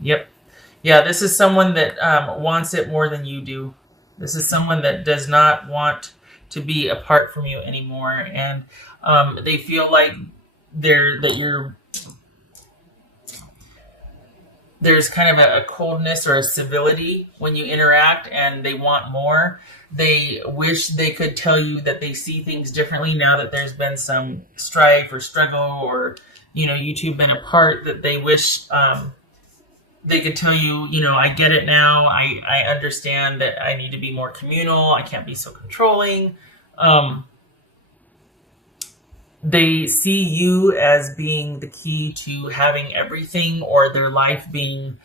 Yep. Yeah, this is someone that wants it more than you do. This is someone that does not want to be apart from you anymore, and they feel like there's kind of a coldness or a civility when you interact, and they want more. They wish they could tell you that they see things differently now that there's been some strife or struggle, or you two have been apart. That they wish they could tell you, I get it now. I understand that I need to be more communal. I can't be so controlling. Um, they see you as being the key to having everything or their life being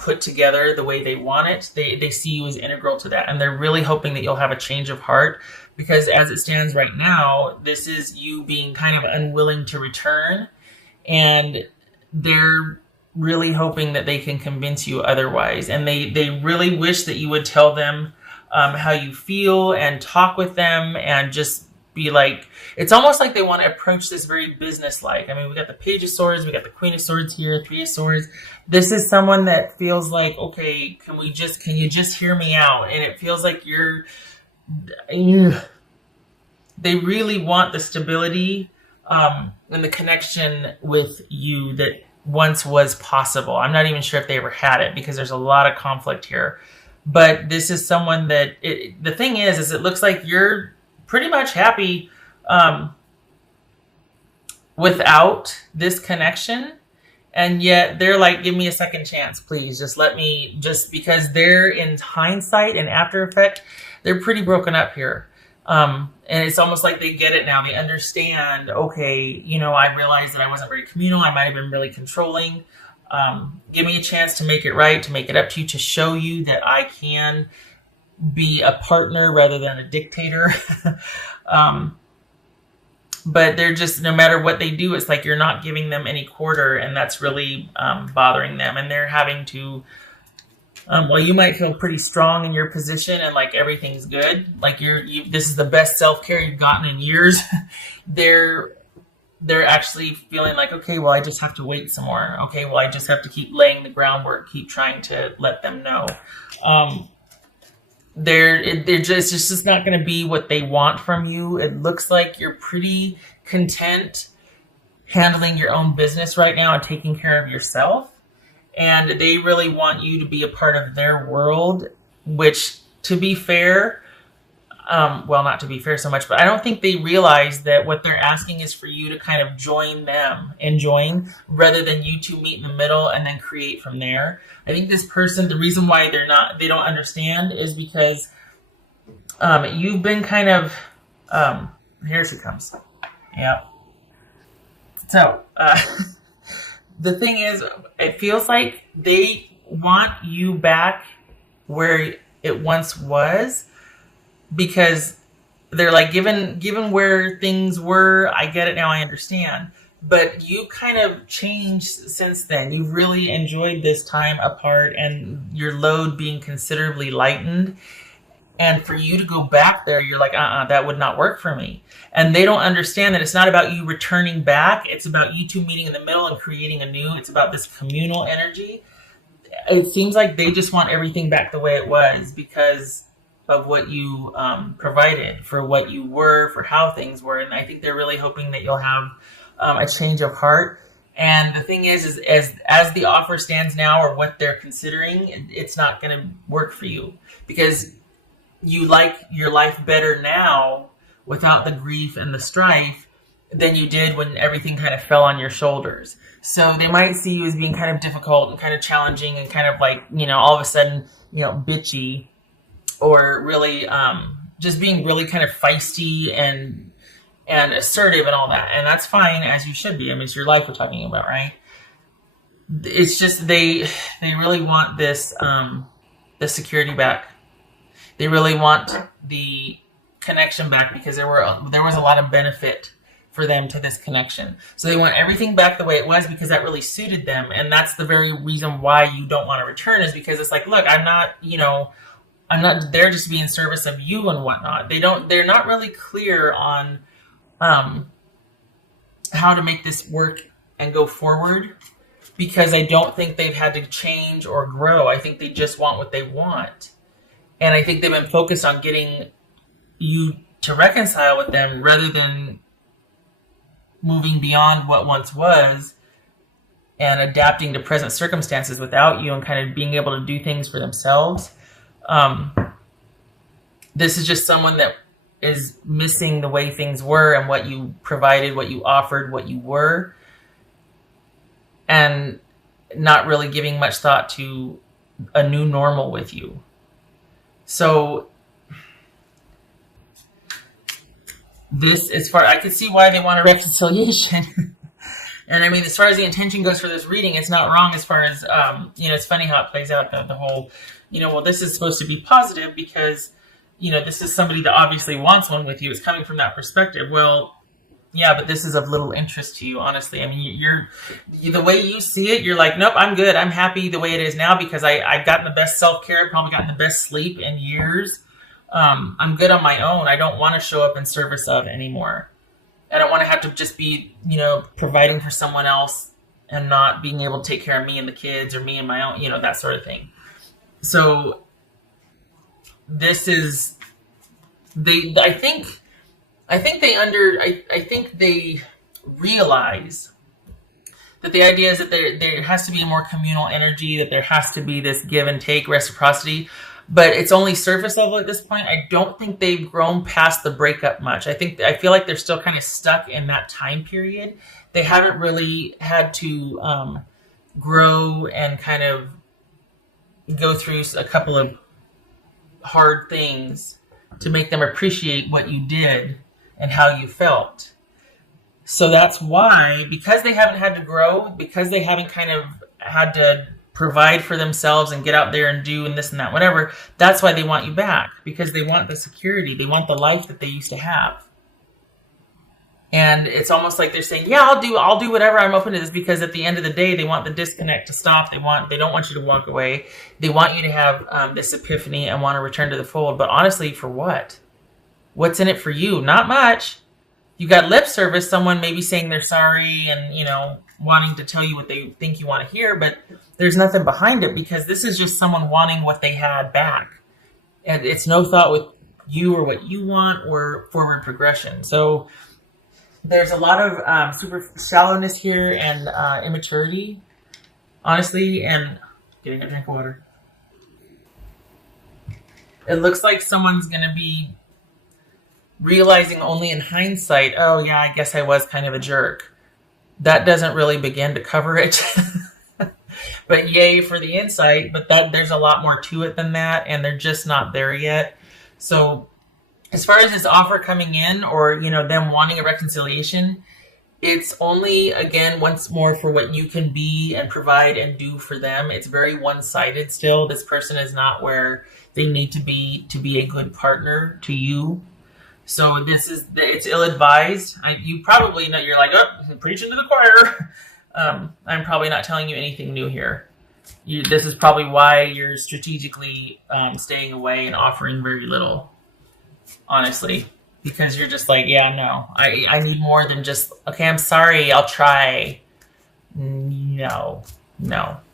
put together the way they want it. They see you as integral to that. And they're really hoping that you'll have a change of heart, because as it stands right now, this is you being kind of unwilling to return. And they're really hoping that they can convince you otherwise. And they really wish that you would tell them how you feel and talk with them and just be like, it's almost like they want to approach this very business-like. I mean, we got the Page of Swords, we got the Queen of Swords here, Three of Swords. This is someone that feels like, okay, can you just hear me out? And it feels like they really want the stability and the connection with you that once was possible. I'm not even sure if they ever had it, because there's a lot of conflict here. But this is someone that, the thing is it looks like you're pretty much happy without this connection. And yet they're like, give me a second chance, please. Just because they're, in hindsight and after effect, they're pretty broken up here. And it's almost like they get it now. They understand, okay, I realized that I wasn't very communal. I might have been really controlling. Give me a chance to make it right, to make it up to you, to show you that I can be a partner rather than a dictator. But they're just, no matter what they do, it's like you're not giving them any quarter, and that's really bothering them. And they're having to, well, you might feel pretty strong in your position and like everything's good. Like this is the best self-care you've gotten in years. they're actually feeling like, okay, well, I just have to wait some more. Okay, well, I just have to keep laying the groundwork, keep trying to let them know. It's just not going to be what they want from you. It looks like you're pretty content handling your own business right now and taking care of yourself. And they really want you to be a part of their world, which, to be fair, well, not to be fair so much, but I don't think they realize that what they're asking is for you to kind of join them and join, rather than you two meet in the middle and then create from there. I think this person, the reason why they don't understand is because you've been kind of, here she comes. Yeah. So, the thing is, it feels like they want you back where it once was, because they're like, given where things were, I get it now, I understand. But you kind of changed since then. You've really enjoyed this time apart and your load being considerably lightened. And for you to go back there, you're like, that would not work for me. And they don't understand that it's not about you returning back. It's about you two meeting in the middle and creating anew. It's about this communal energy. It seems like they just want everything back the way it was because of what you provided, for what you were, for how things were. And I think they're really hoping that you'll have a change of heart. And the thing is as the offer stands now, or what they're considering, it's not going to work for you, because you like your life better now without the grief and the strife than you did when everything kind of fell on your shoulders. So they might see you as being kind of difficult and kind of challenging and kind of like, all of a sudden, bitchy, or really just being really kind of feisty and assertive and all that. And that's fine, as you should be. I mean, it's your life we're talking about, right? It's just they really want this the security back. They really want the connection back, because there was a lot of benefit for them to this connection. So they want everything back the way it was, because that really suited them. And that's the very reason why you don't want to return, is because it's like, look, I'm not there just to be in service of you and whatnot. They're not really clear on how to make this work and go forward. because I don't think they've had to change or grow. I think they just want what they want. And I think they've been focused on getting you to reconcile with them rather than moving beyond what once was and adapting to present circumstances without you and kind of being able to do things for themselves. This is just someone that is missing the way things were and what you provided, what you offered, what you were, and not really giving much thought to a new normal with you. So this, as far I can see why they want a reconciliation. And I mean, as far as the intention goes for this reading, it's not wrong as far as, it's funny how it plays out, the whole, well, this is supposed to be positive because, this is somebody that obviously wants one with you. It's coming from that perspective. Well, yeah, but this is of little interest to you, honestly. I mean, the way you see it, you're like, nope, I'm good. I'm happy the way it is now because I've gotten the best self-care, probably gotten the best sleep in years. I'm good on my own. I don't want to show up in service of anymore. I don't want to have to just be, providing for someone else and not being able to take care of me and the kids or me and my own, that sort of thing. So this is, I think they realize that the idea is that there has to be more communal energy, that there has to be this give and take, reciprocity. But it's only surface level at this point. I don't think they've grown past the breakup much. I feel like they're still kind of stuck in that time period. They haven't really had to grow and kind of go through a couple of hard things to make them appreciate what you did and how you felt. So that's why, because they haven't had to grow, because they haven't kind of had to provide for themselves and get out there and do and this and that, whatever, that's why they want you back, because they want the security. They want the life that they used to have. And it's almost like they're saying, yeah, I'll do whatever. I'm open to this, because at the end of the day, they want the disconnect to stop. They don't want you to walk away. They want you to have this epiphany and want to return to the fold. But honestly, for what? What's in it for you? Not much. You got lip service, someone maybe saying they're sorry and, wanting to tell you what they think you want to hear, but there's nothing behind it, because this is just someone wanting what they had back. And it's no thought with you or what you want or forward progression. So there's a lot of super shallowness here and immaturity, honestly, and getting a drink of water. It looks like someone's going to be realizing only in hindsight, oh yeah, I guess I was kind of a jerk. That doesn't really begin to cover it. But yay for the insight, but there's a lot more to it than that, and they're just not there yet. So as far as this offer coming in, or them wanting a reconciliation, it's only, again, once more, for what you can be and provide and do for them. It's very one-sided still. This person is not where they need to be a good partner to you. So it's ill-advised. You probably know, you're like, oh, preaching to the choir. I'm probably not telling you anything new here. This is probably why you're strategically staying away and offering very little, honestly. Because you're just like, yeah, no. I need more than just, okay, I'm sorry, I'll try. No.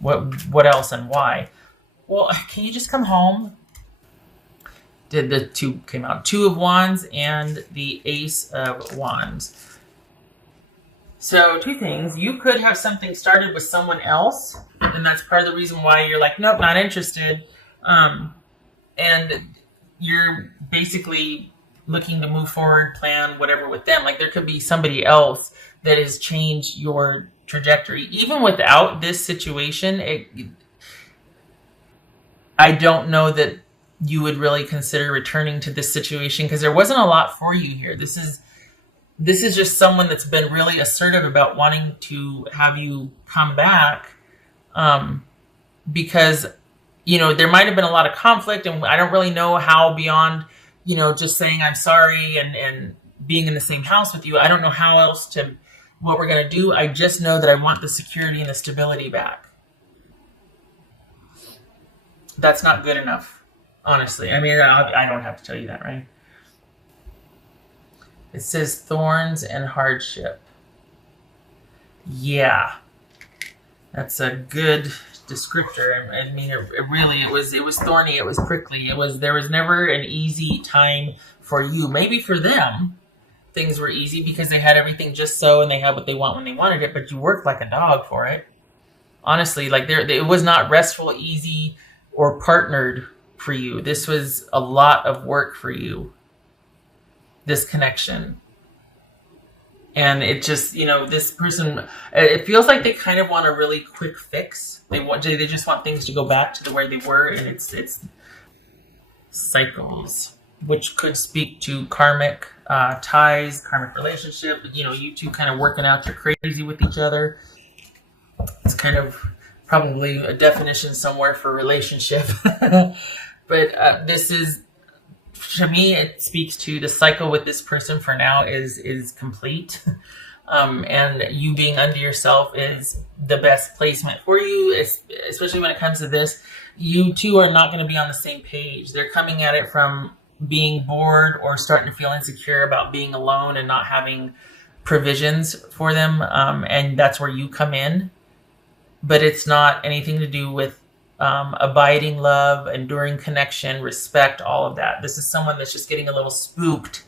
What else and why? Well, can you just come home? The two came out. 2 of Wands and the Ace of Wands. So 2 things. You could have something started with someone else, and that's part of the reason why you're like, nope, not interested. And you're basically looking to move forward, plan whatever with them. Like, there could be somebody else that has changed your trajectory. Even without this situation, I don't know that you would really consider returning to this situation, because there wasn't a lot for you here. This is just someone that's been really assertive about wanting to have you come back, because there might have been a lot of conflict, and I don't really know how beyond just saying I'm sorry and being in the same house with you. I don't know how else what we're going to do. I just know that I want the security and the stability back. That's not good enough. Honestly, I mean, I don't have to tell you that, right? It says thorns and hardship. Yeah. That's a good descriptor. I mean, it was thorny. It was prickly. There was never an easy time for you. Maybe for them, things were easy because they had everything just so, and they had what they want when they wanted it. But you worked like a dog for it. Honestly, like it was not restful, easy, or partnered for you. This was a lot of work for you. This connection. And it just, this person, it feels like they kind of want a really quick fix. They just want things to go back to the way they were, and it's cycles, which could speak to karmic ties, karmic relationship. You two kind of working out your crazy with each other. It's kind of probably a definition somewhere for relationship, but this is. To me, it speaks to the cycle with this person for now is complete. And you being unto yourself is the best placement for you, especially when it comes to this. You two are not going to be on the same page. They're coming at it from being bored or starting to feel insecure about being alone and not having provisions for them. And that's where you come in. But it's not anything to do with abiding love, enduring connection, respect, all of that. This is someone that's just getting a little spooked.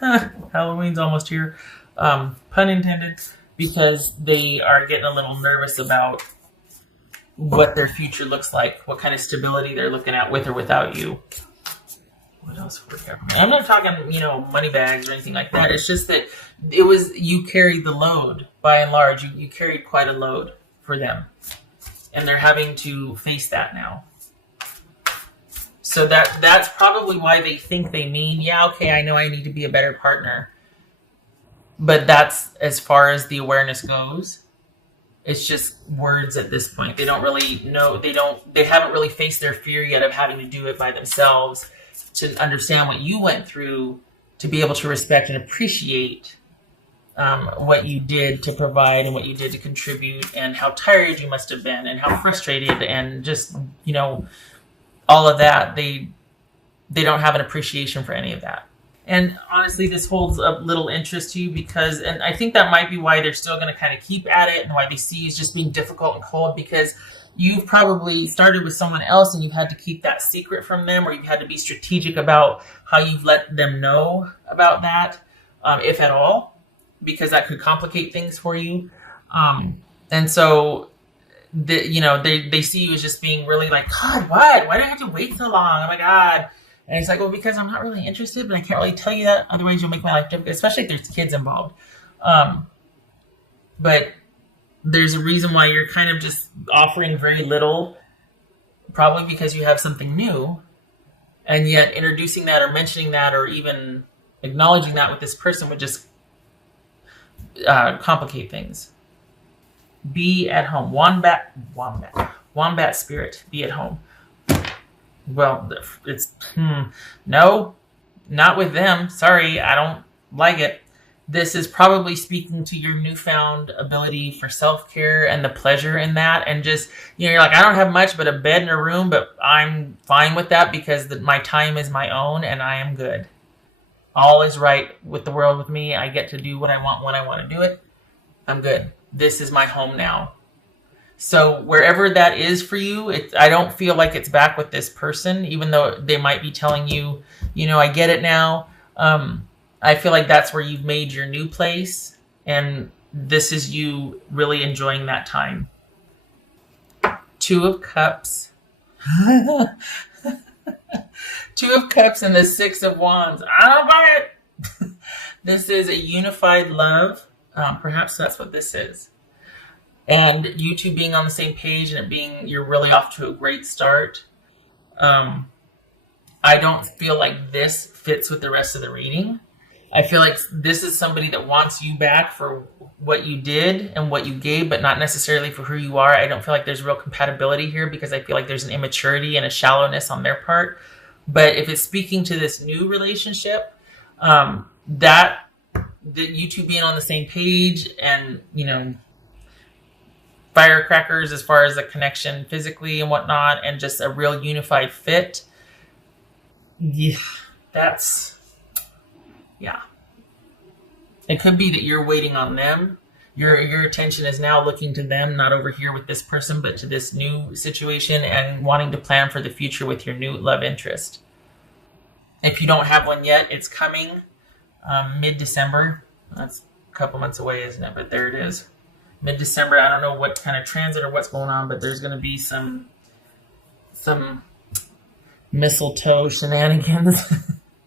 Halloween's almost here. Pun intended, because they are getting a little nervous about what their future looks like, what kind of stability they're looking at with or without you. What else? I'm not talking, money bags or anything like that. It's just that you carried the load by and large. You carried quite a load for them. And they're having to face that now. So that's probably why they think they mean, yeah, okay, I know I need to be a better partner. But that's as far as the awareness goes. It's just words at this point. They don't really know, they haven't really faced their fear yet of having to do it by themselves to understand what you went through to be able to respect and appreciate what you did to provide and what you did to contribute, and how tired you must have been and how frustrated, and just, all of that. They don't have an appreciation for any of that. And honestly, this holds a little interest to you and I think that might be why they're still going to kind of keep at it, and why they see you as just being difficult and cold, because you've probably started with someone else and you've had to keep that secret from them, or you've had to be strategic about how you've let them know about that, if at all, because that could complicate things for you. And so, they see you as just being really like, God, what? Why do I have to wait so long? Oh my God. And it's like, well, because I'm not really interested, but I can't really tell you that. Otherwise, you'll make my life difficult, especially if there's kids involved. But there's a reason why you're kind of just offering very little, probably because you have something new. And yet introducing that or mentioning that or even acknowledging that with this person would just complicate things. Be at home. Wombat spirit. Be at home. Well, it's no, not with them. Sorry, I don't like it. This is probably speaking to your newfound ability for self-care and the pleasure in that, and just, you're like, I don't have much but a bed and a room, but I'm fine with that because my time is my own and I am good. All is right with the world with me. I get to do what I want when I want to do it. I'm good. This is my home now. So wherever that is for you, I don't feel like it's back with this person, even though they might be telling you, I get it now. I feel like that's where you've made your new place, and this is you really enjoying that time. Two of Cups. Two of Cups and the Six of Wands. I don't buy it. This is a unified love. Perhaps that's what this is. And you two being on the same page, and you're really off to a great start. I don't feel like this fits with the rest of the reading. I feel like this is somebody that wants you back for what you did and what you gave, but not necessarily for who you are. I don't feel like there's real compatibility here, because I feel like there's an immaturity and a shallowness on their part. But if it's speaking to this new relationship, that you two being on the same page, and, firecrackers as far as the connection physically and whatnot, and just a real unified fit. Yeah, yeah. It could be that you're waiting on them Your attention is now looking to them, not over here with this person, but to this new situation and wanting to plan for the future with your new love interest. If you don't have one yet, it's coming mid-December. That's a couple months away, isn't it? But there it is. Mid-December. I don't know what kind of transit or what's going on, but there's going to be some mistletoe shenanigans.